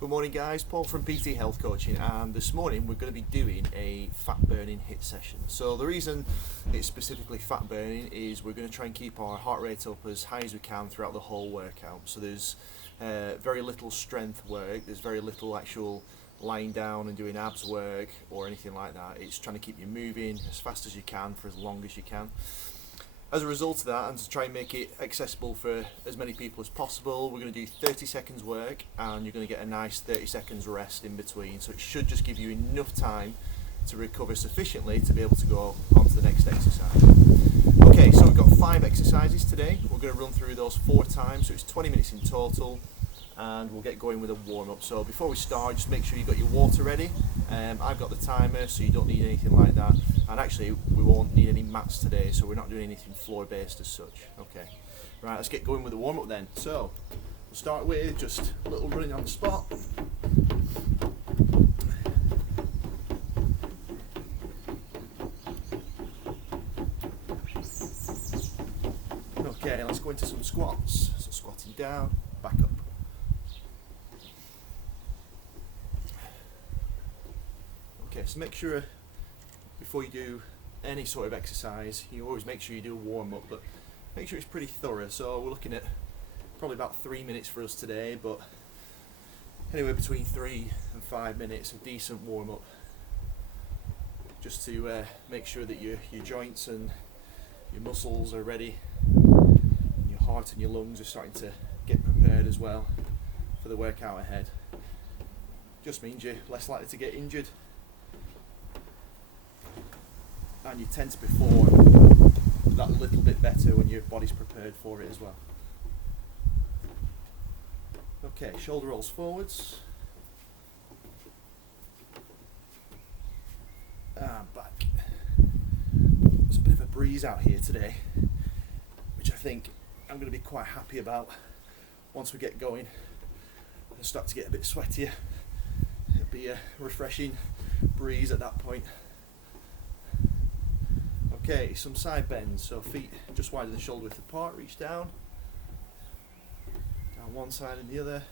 Good morning guys, Paul from PT Health Coaching, and this morning we're going to be doing a fat burning HIIT session. So the reason it's specifically fat burning is we're going to try and keep our heart rate up as high as we can throughout the whole workout. So there's very little strength work, there's very little actual lying down and doing abs work or anything like that. It's trying to keep you moving as fast as you can for as long as you can. As a result of that, and to try and make it accessible for as many people as possible, we're going to do 30 seconds work and you're going to get a nice 30 seconds rest in between. So it should just give you enough time to recover sufficiently to be able to go on to the next exercise. Okay, so we've got 5 exercises today. We're going to run through those 4 times, so it's 20 minutes in total, and we'll get going with a warm-up. So before we start, just make sure you've got your water ready. I've got the timer, so you don't need anything like that. And actually, we won't need any mats today, so we're not doing anything floor-based as such. Okay, right, let's get going with the warm-up then. So, we'll start with just a little running on the spot. Okay, let's go into some squats. So squatting down, back up. Okay, so make sure before you do any sort of exercise, you always make sure you do a warm-up, but make sure it's pretty thorough. So we're looking at probably about 3 minutes for us today, but anywhere between 3 and 5 minutes of decent warm-up, just to make sure that your joints and your muscles are ready, your heart and your lungs are starting to get prepared as well for the workout ahead. Just means you're less likely to get injured, and you tend to perform that little bit better when your body's prepared for it as well. Okay, shoulder rolls forwards and back. There's a bit of a breeze out here today, which I think I'm going to be quite happy about once we get going. It'll start to get a bit sweatier. It'll be a refreshing breeze at that point. Okay, some side bends, so feet just wider than shoulder width apart, reach down one side and the other.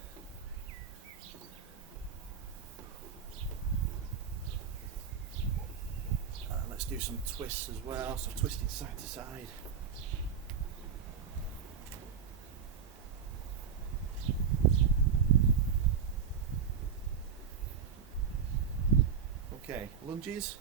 Let's do some twists as well, so twisting side to side. Okay, lunges.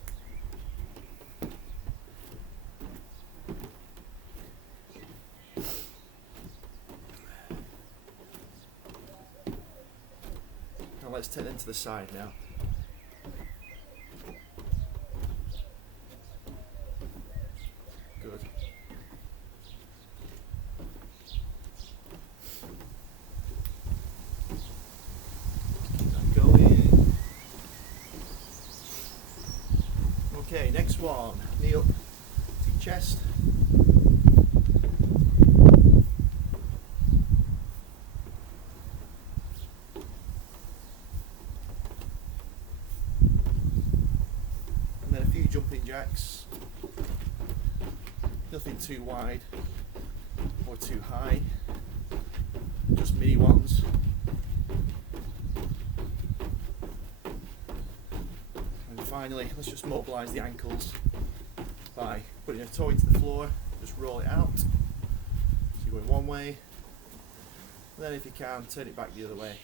Let's take them to the side now. Good. Keep that going. Okay, next one. Knee up to your chest. Jumping jacks, nothing too wide or too high, just mini ones. And finally, let's just mobilise the ankles by putting a toe into the floor, just roll it out. So you're going one way, and then if you can, turn it back the other way.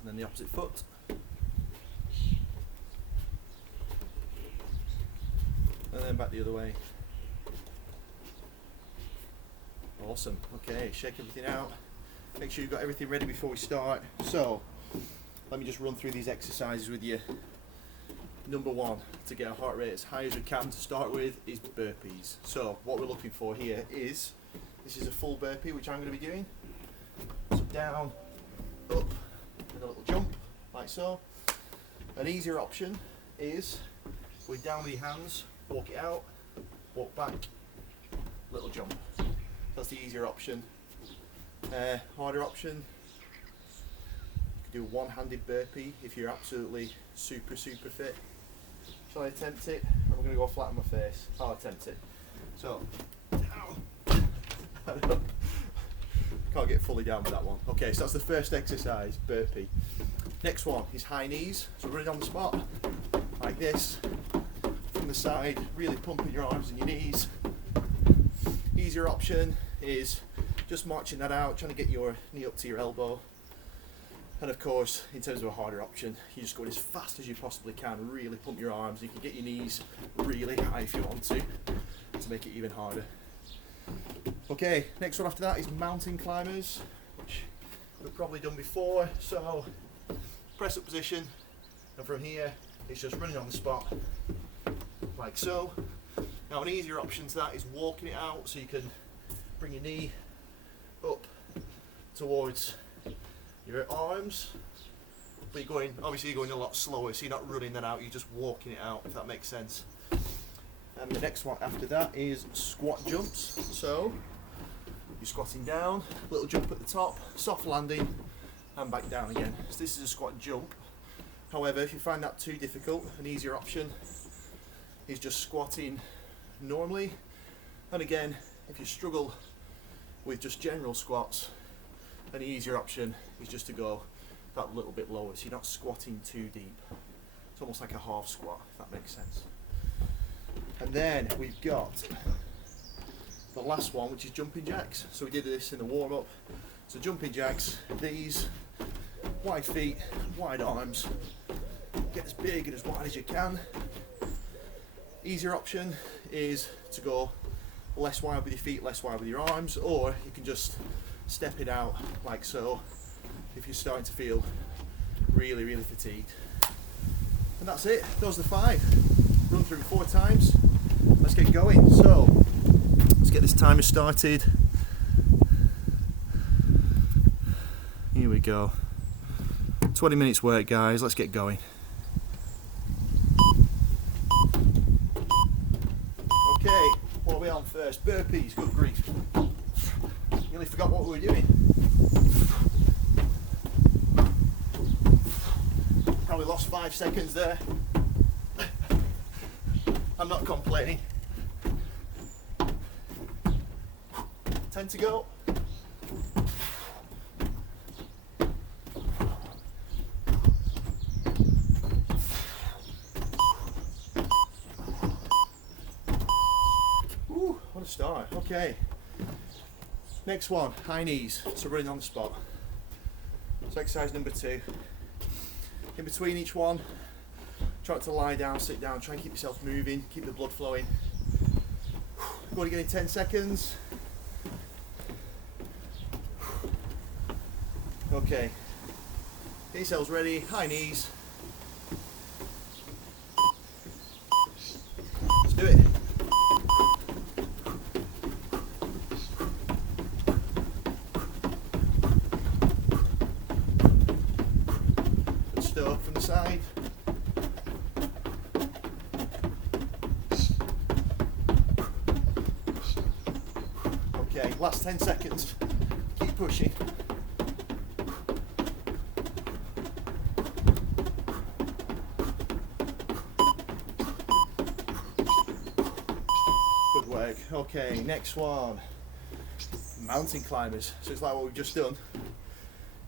And then the opposite foot. And then back the other way. Awesome. Okay, shake everything out. Make sure you've got everything ready before we start. So, let me just run through these exercises with you. Number 1, to get our heart rate as high as we can to start with, is burpees. So, what we're looking for here is, this is a full burpee, which I'm going to be doing. So down, up, and a little jump, like so. An easier option is going down with your hands, walk it out, walk back, little jump. That's the easier option. Harder option, you can do a one-handed burpee if you're absolutely super fit. Shall I attempt it? Or am I going to go flat on my face? I'll attempt it. So, down, and up, can't get fully down with that one. Okay, so that's the first exercise, burpee. Next one is high knees. So running on the spot, like this, from the side, really pumping your arms and your knees. Easier option is just marching that out, trying to get your knee up to your elbow. And of course, in terms of a harder option, you just go as fast as you possibly can, really pump your arms. You can get your knees really high if you want to make it even harder. Okay, next one after that is mountain climbers, which we've probably done before. So, press up position, and from here, it's just running on the spot, like so. Now an easier option to that is walking it out, so you can bring your knee up towards your arms, but obviously you're going a lot slower, so you're not running that out, you're just walking it out, if that makes sense. And the next one after that is squat jumps. So you're squatting down, little jump at the top, soft landing, and back down again. So this is a squat jump. However, if you find that too difficult, an easier option is just squatting normally. And again, if you struggle with just general squats, an easier option is just to go that little bit lower, so you're not squatting too deep. It's almost like a half squat, if that makes sense. And then we've got the last one, which is jumping jacks. So we did this in the warm-up. So jumping jacks, these, wide feet, wide arms, get as big and as wide as you can. Easier option is to go less wide with your feet, less wide with your arms, or you can just step it out like so if you're starting to feel really, really fatigued. And that's it, those are the 5. Run through 4 times. Let's get going. So let's get this timer started. Here we go. 20 minutes work, guys. Let's get going. Okay, what are we on first? Burpees, good grief. Nearly forgot what we were doing. Probably lost 5 seconds there. I'm not complaining. 10 to go. Ooh, what a start. Okay. Next one, high knees. So running on the spot. So exercise number 2. In between each one, try to lie down, sit down, try and keep yourself moving, keep the blood flowing. Go again in 10 seconds. Okay, get yourselves ready, high knees. Let's do it. Good stuff from the side. Okay, last 10 seconds. Keep pushing. Good work. Okay, next one. Mountain climbers. So it's like what we've just done,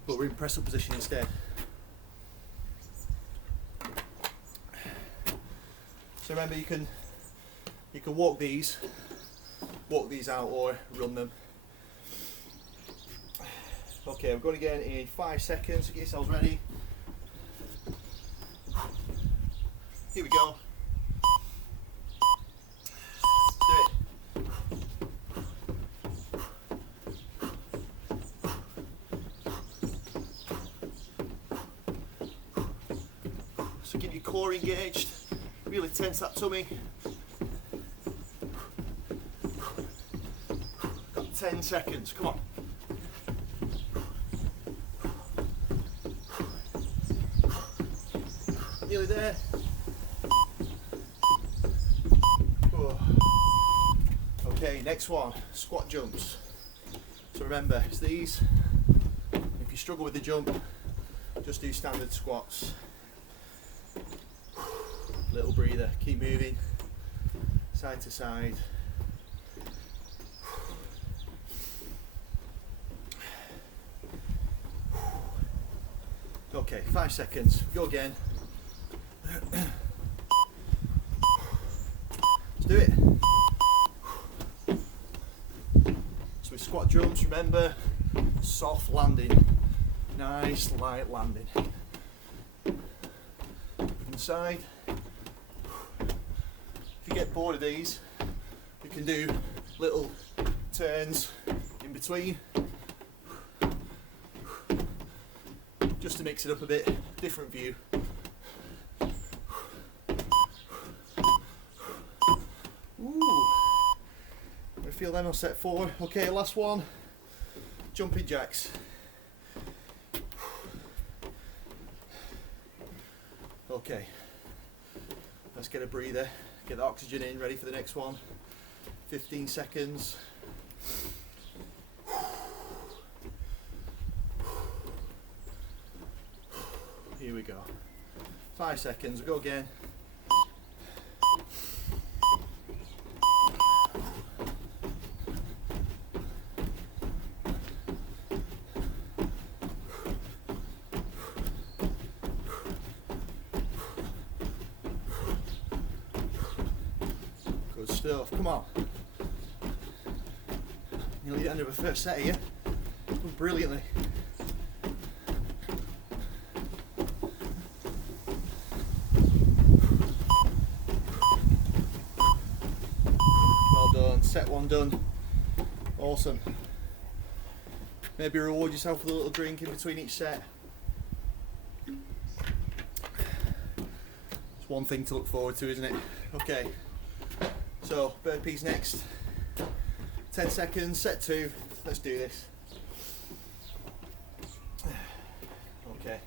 but we're in press up position instead. So remember, you can walk these out or run them. Okay, we're going again in 5 seconds, so get yourselves ready. Here we go. Do it. So keep your core engaged, really tense that tummy. Got 10 seconds, come on. Nearly there. Oh. Okay, next one, squat jumps. So remember, it's these. If you struggle with the jump, just do standard squats. Little breather, keep moving, side to side. Okay, 5 seconds. Go again. Let's do it. So with squat jumps, remember, soft landing. Nice light landing. From the side. If you get bored of these, you can do little turns in between. Just to mix it up a bit, different view. Ooh. I feel them on set 4. Okay, last one. Jumping jacks. Okay, let's get a breather, get the oxygen in, ready for the next one. 15 seconds. Here we go. 5 seconds, we'll go again. Good stuff, come on. Nearly the end of the first set here. Doing brilliantly. Well done, set 1 done. Awesome. Maybe reward yourself with a little drink in between each set. It's one thing to look forward to, isn't it? Okay, so burpees next. 10 seconds, set 2. Let's do this. Okay.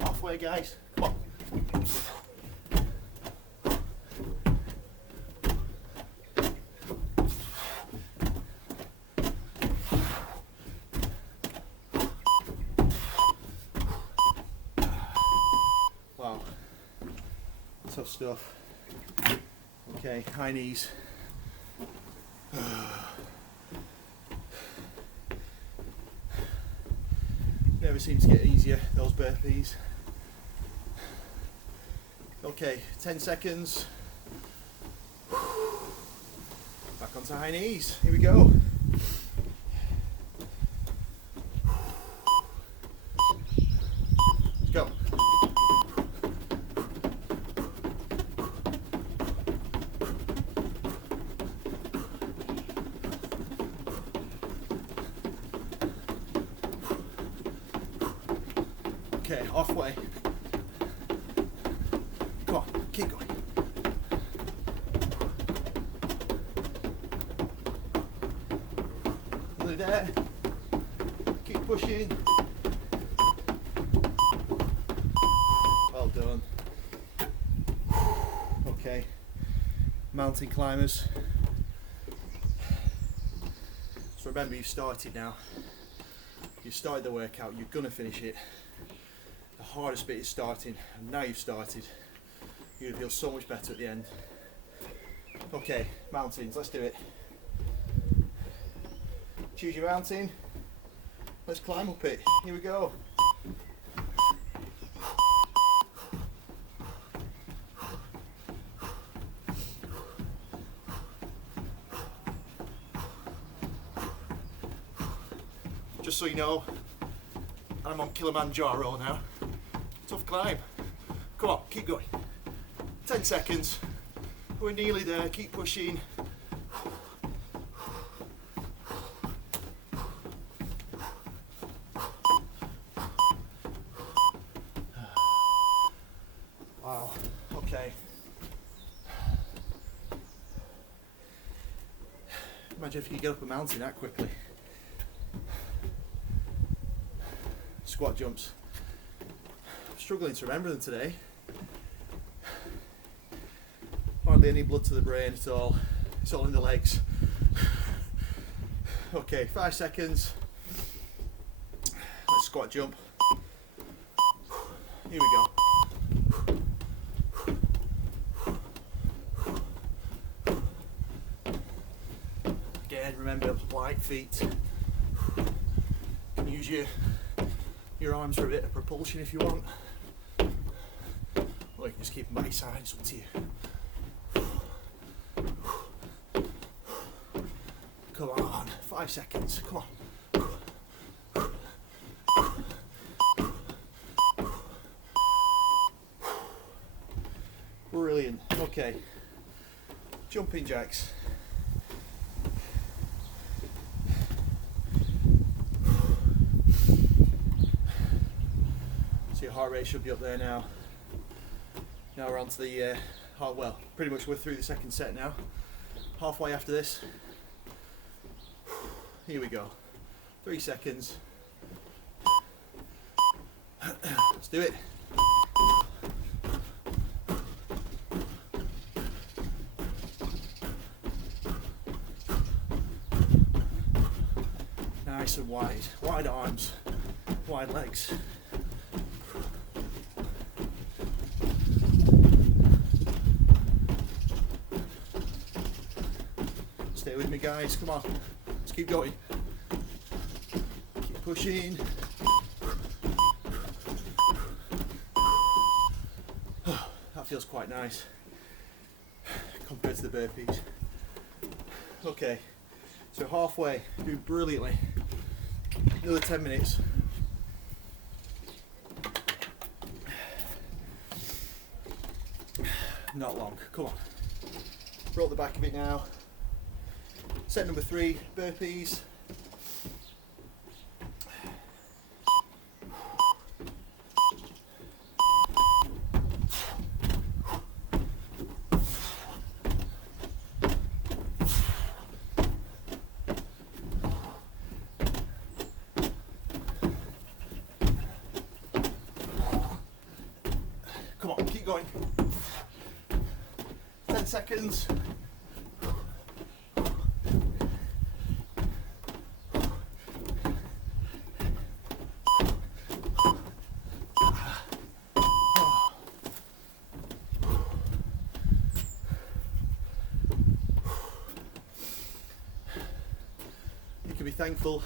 Halfway, guys. Come on. Wow. Tough stuff. Okay, high knees. Never seems to get easier, those burpees. Okay, 10 seconds. Back onto high knees. Here we go. Let's go. Okay, halfway. Come on, keep going. Nearly there. Keep pushing. Well done. Okay, mountain climbers. So remember, you've started now. You started the workout, you're gonna finish it. The hardest bit is starting, and now you've started, you're gonna feel so much better at the end. Okay, mountains, let's do it. Choose your mountain. Let's climb up it. Here we go. Just so you know, I'm on Kilimanjaro now. Tough climb. Come on, keep going. 10 seconds. We're nearly there, keep pushing. Wow, okay. Imagine if you could get up a mountain that quickly. Squat jumps. I'm struggling to remember them today. Hardly any blood to the brain at all. It's all in the legs. Okay, 5 seconds. Let's squat jump. Here we go. Again, remember, light feet. Use your arms for a bit of propulsion if you want. Or you can just keep them by your side, it's up to you. Come on, 5 seconds, come on. Brilliant, okay. Jumping jacks. So your heart rate should be up there now. Now we're on to the, well, pretty much we're through the second set now. Halfway after this. Here we go. 3 seconds. Let's do it. Nice and wide. Wide arms, wide legs. Stay with me, guys. Come on. Let's keep going. Keep pushing. That feels quite nice compared to the burpees. Okay, so halfway, doing brilliantly. Another 10 minutes. Not long. Come on. Roll the back of it now. Set number 3, burpees. Come on, keep going. 10 seconds. You can be thankful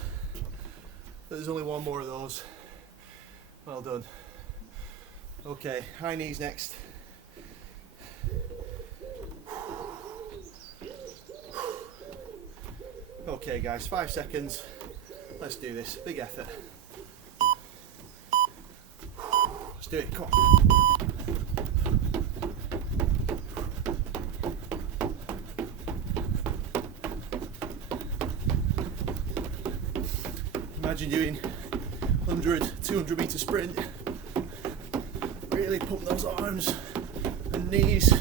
that there's only one more of those. Well done. Okay, high knees next. Okay guys, 5 seconds. Let's do this, big effort. Let's do it, come on. Imagine doing 100, 200 meter sprint. Really pump those arms and knees.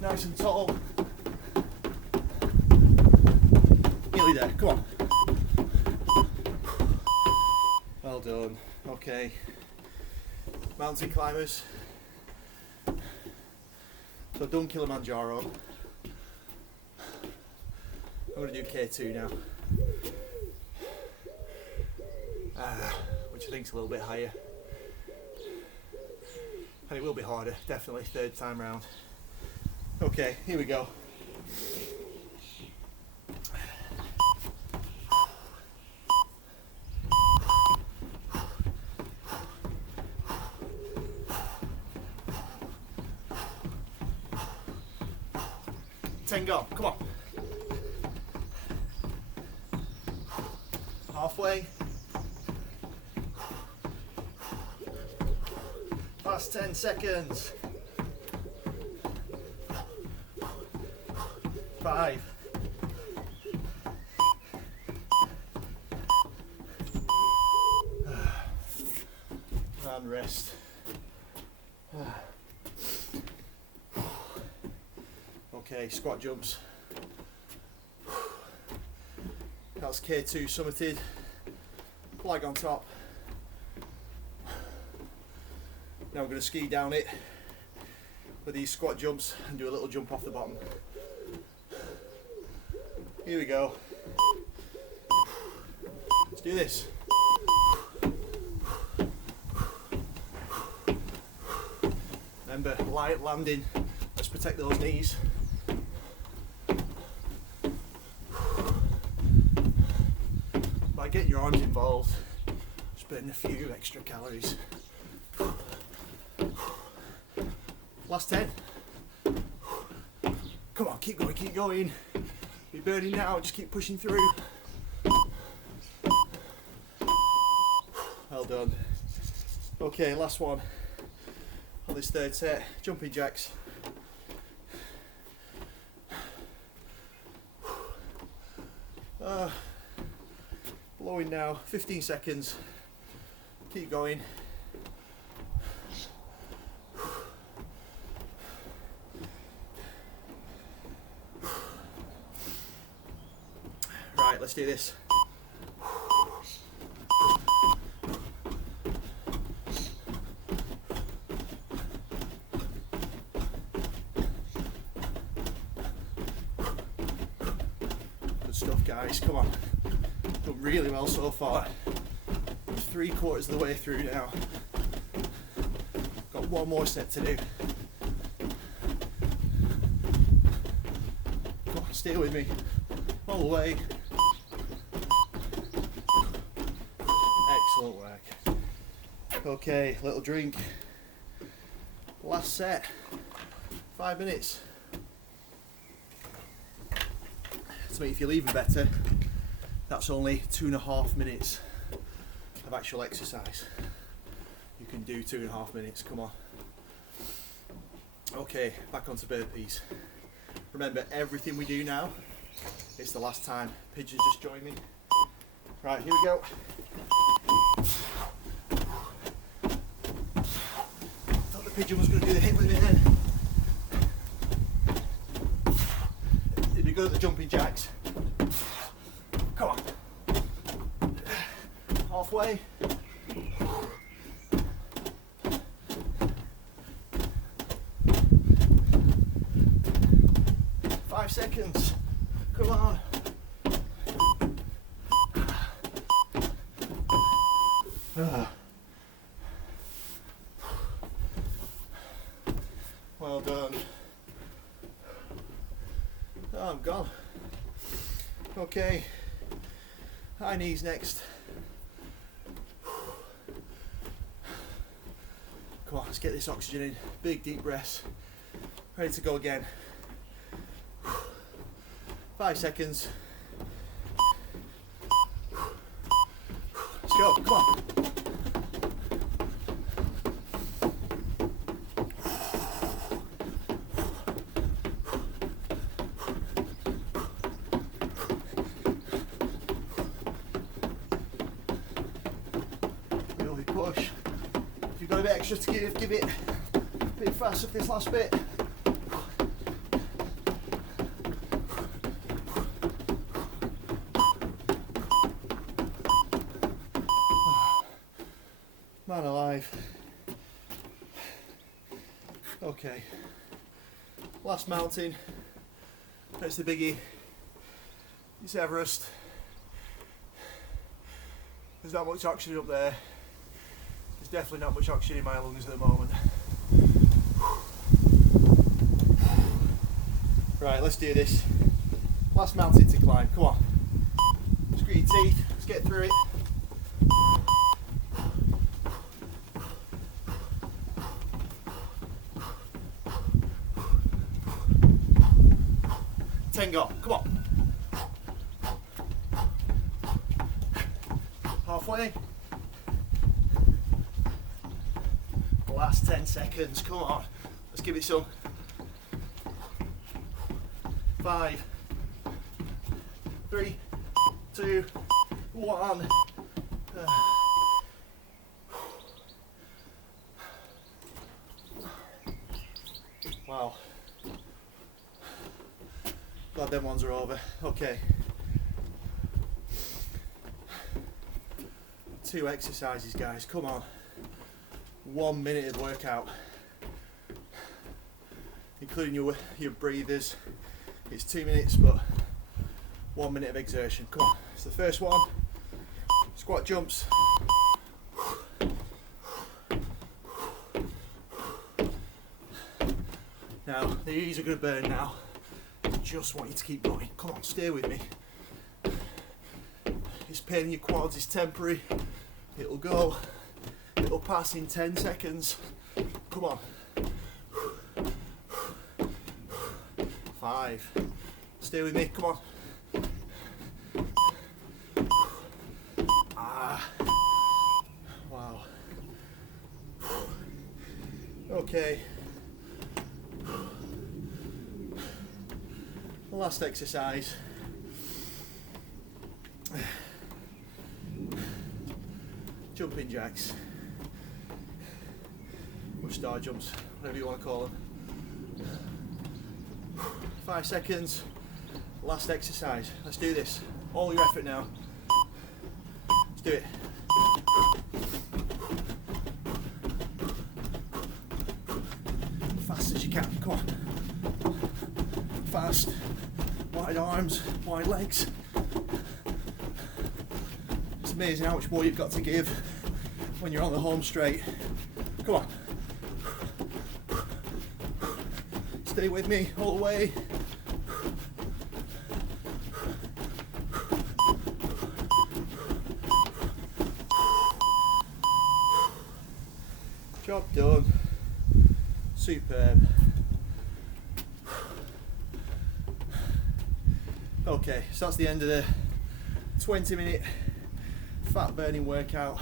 Nice and tall. Nearly there, come on. Well done. Okay. Mountain climbers. So I've done Kilimanjaro. I'm going to do K2 now. Which I think is a little bit higher. And it will be harder, definitely, third time round. Okay, here we go. Ten go, come on. Halfway. Last 10 seconds. 5. And rest. Okay, squat jumps. That's K2 summited. Flag on top. Now we're going to ski down it with these squat jumps and do a little jump off the bottom. Here we go. Let's do this. Remember, light landing. Let's protect those knees. By getting your arms involved, just burn a few extra calories. Last 10. Come on, keep going, keep going. You're burning now, just keep pushing through. Well done. Okay, last one on this third set, jumping jacks. Blowing now, 15 seconds. Keep going. Right, let's do this. Good stuff, guys. Come on. Done really well so far. 3/4 of the way through now. Got one more set to do. Come on, stay with me. All the way. Excellent work. Okay, little drink. Last set. 5 minutes. To make you feel even better, that's only 2.5 minutes of actual exercise. You can do 2.5 minutes, come on. Okay, back onto burpees. Remember, everything we do now, it's the last time. Pigeons just join me. Right, here we go. Thought the pigeon was going to do the hit with me then. It'd be good at the jumping jacks. Come on. Halfway. Five seconds. Come on. Well done. Oh, I'm gone. Okay. High knees next. Come on, let's get this oxygen in. Big deep breaths. Ready to go again. 5 seconds. Let's go, come on. Really push. If you've got a bit extra to give it a bit faster for this last bit. Man alive. Okay. Last mountain. That's the biggie. It's Everest. There's not much oxygen up there. There's definitely not much oxygen in my lungs at the moment. Right, let's do this. Last mountain to climb. Come on. Screw your teeth. Let's get through it. Go. Come on. Halfway. Last 10 seconds. Come on. Let's give it some. 5, 3, 2, 1. Wow. Glad them ones are over. Okay. 2 exercises, guys. Come on. 1 minute of workout, including your breathers. It's 2 minutes, but 1 minute of exertion. Come on, it's the first one. Squat jumps. Now, these are going to burn now. Just want you to keep going. Come on, stay with me. This pain in your quads is temporary. It'll go. It'll pass in 10 seconds. Come on. 5. Stay with me, come on. Wow. Okay. The last exercise. Jumping jacks. Or star jumps, whatever you want to call them. 5 seconds. Last exercise. Let's do this. All your effort now. Let's do it. Fast as you can. Come on. Fast. Wide arms, wide legs. It's amazing how much more you've got to give when you're on the home straight. Come on. Stay with me all the way. Job done. Superb. Okay, so that's the end of the 20-minute fat burning workout.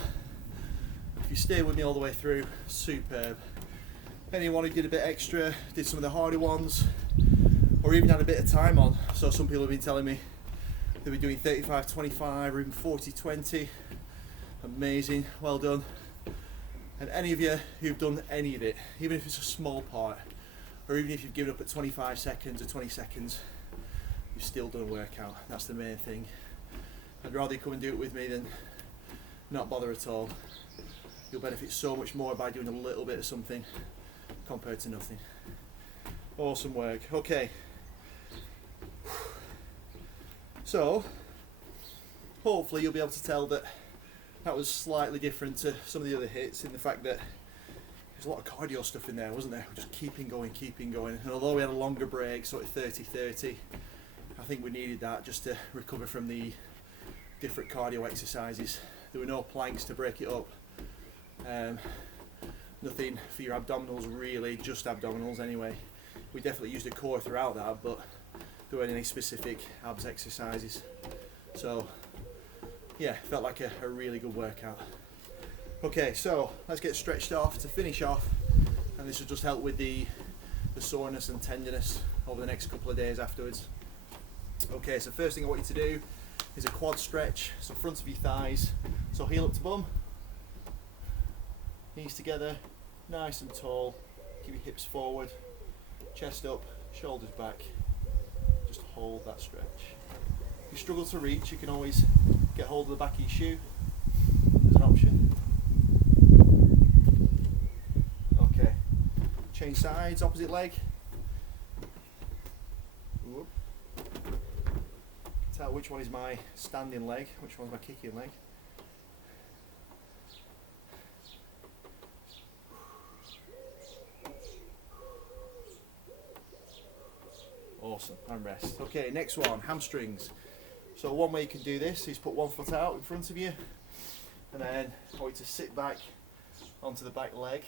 If you stay with me all the way through, superb. Anyone who did a bit extra, did some of the harder ones, or even had a bit of time on. So some people have been telling me they've been doing 35-25 or even 40-20. Amazing, well done. And any of you who've done any of it, even if it's a small part, or even if you've given up at 25 seconds or 20 seconds, you've still done a workout. That's the main thing. I'd rather you come and do it with me than not bother at all. You'll benefit so much more by doing a little bit of something compared to nothing. Awesome work. Okay. So, hopefully you'll be able to tell that that was slightly different to some of the other hits in the fact that there's a lot of cardio stuff in there, wasn't there? Just keeping going. And although we had a longer break, sort of 30-30, I think we needed that just to recover from the different cardio exercises. There were no planks to break it up. Nothing for your abdominals really, just abdominals anyway. We definitely used a core throughout that, but there weren't any specific abs exercises. So yeah, felt like a really good workout. Okay, so let's get stretched off to finish off, and this will just help with the soreness and tenderness over the next couple of days afterwards. Okay, so first thing I want you to do is a quad stretch, so front of your thighs, so heel up to bum, knees together, nice and tall, keep your hips forward, chest up, shoulders back, just hold that stretch. If you struggle to reach, you can always get hold of the back of your shoe as an option. Okay, change sides, opposite leg. Whoop. Tell which one is my standing leg, which one's my kicking leg. Awesome, and rest. Okay, next one, hamstrings. So one way you can do this is put one foot out in front of you, and then I want you to sit back onto the back leg,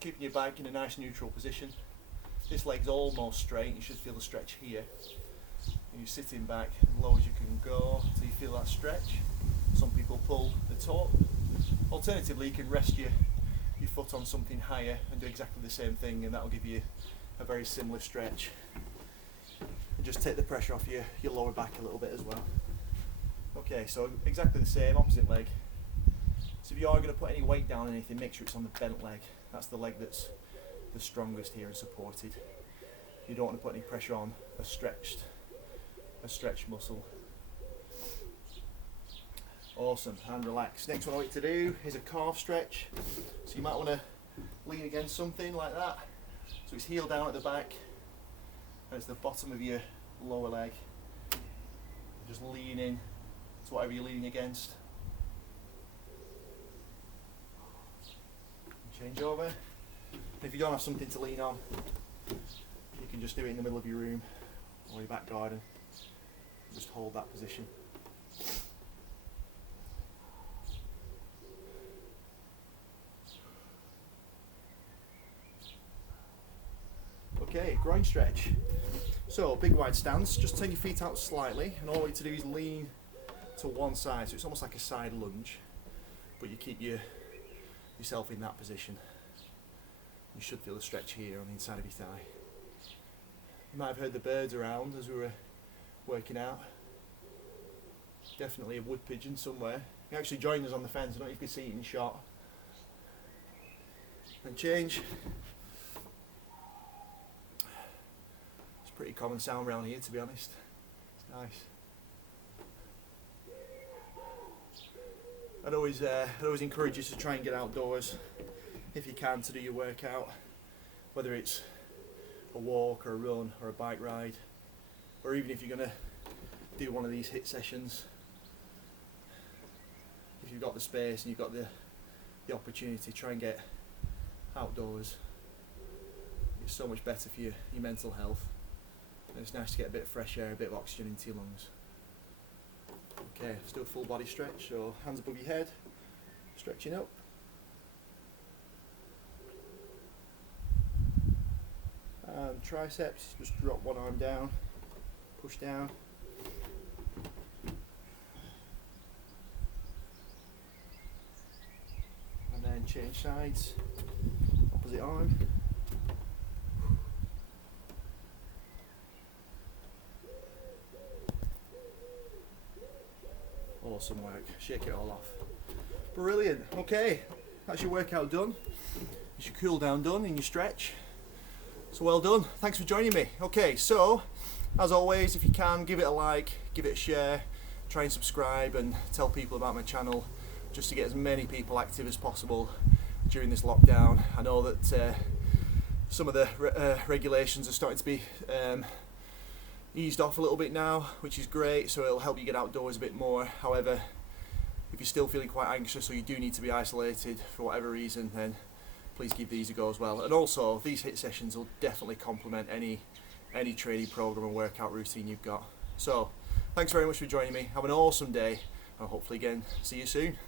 keeping your back in a nice neutral position. This leg's almost straight, you should feel the stretch here. And you're sitting back as low as you can go until you feel that stretch. Some people pull the toe. Alternatively, you can rest your foot on something higher and do exactly the same thing, and that'll give you a very similar stretch. And just take the pressure off your lower back a little bit as well. Okay, so exactly the same, opposite leg. So if you are going to put any weight down on anything, make sure it's on the bent leg. That's the leg that's the strongest here and supported. You don't want to put any pressure on a stretched muscle. Awesome, and relax. Next one I want you to do is a calf stretch. So you might want to lean against something like that. So it's heel down at the back, and it's the bottom of your lower leg. Just lean in to whatever you're leaning against. Change over. And if you don't have something to lean on, you can just do it in the middle of your room or your back garden. Just hold that position. Okay, groin stretch. So, big wide stance, just turn your feet out slightly, and all you need to do is lean to one side, so it's almost like a side lunge, but you keep yourself in that position. You should feel a stretch here on the inside of your thigh. You might have heard the birds around as we were working out. Definitely a wood pigeon somewhere. He actually joined us on the fence, I don't know if you can see it in shot. And change. It's a pretty common sound around here, to be honest. It's nice. I'd always encourage you to try and get outdoors if you can to do your workout, whether it's a walk or a run or a bike ride, or even if you're going to do one of these HIIT sessions. If you've got the space and you've got the opportunity, try and get outdoors. It's so much better for your mental health, and it's nice to get a bit of fresh air, a bit of oxygen into your lungs. Okay, let's do a full body stretch, so hands above your head, stretching up. And triceps, just drop one arm down, push down. And then change sides, opposite arm. Awesome work, shake it all off. Brilliant, okay, that's your workout done. It's your cool down done and your stretch. So well done, thanks for joining me. Okay, so as always, if you can, give it a like, give it a share, try and subscribe and tell people about my channel just to get as many people active as possible during this lockdown. I know that some of the regulations are starting to be eased off a little bit now, which is great, so it'll help you get outdoors a bit more. However, if you're still feeling quite anxious or you do need to be isolated for whatever reason, then please give these a go as well. And also, these HIIT sessions will definitely complement any training program and workout routine you've got. So, thanks very much for joining me. Have an awesome day, and hopefully again, see you soon.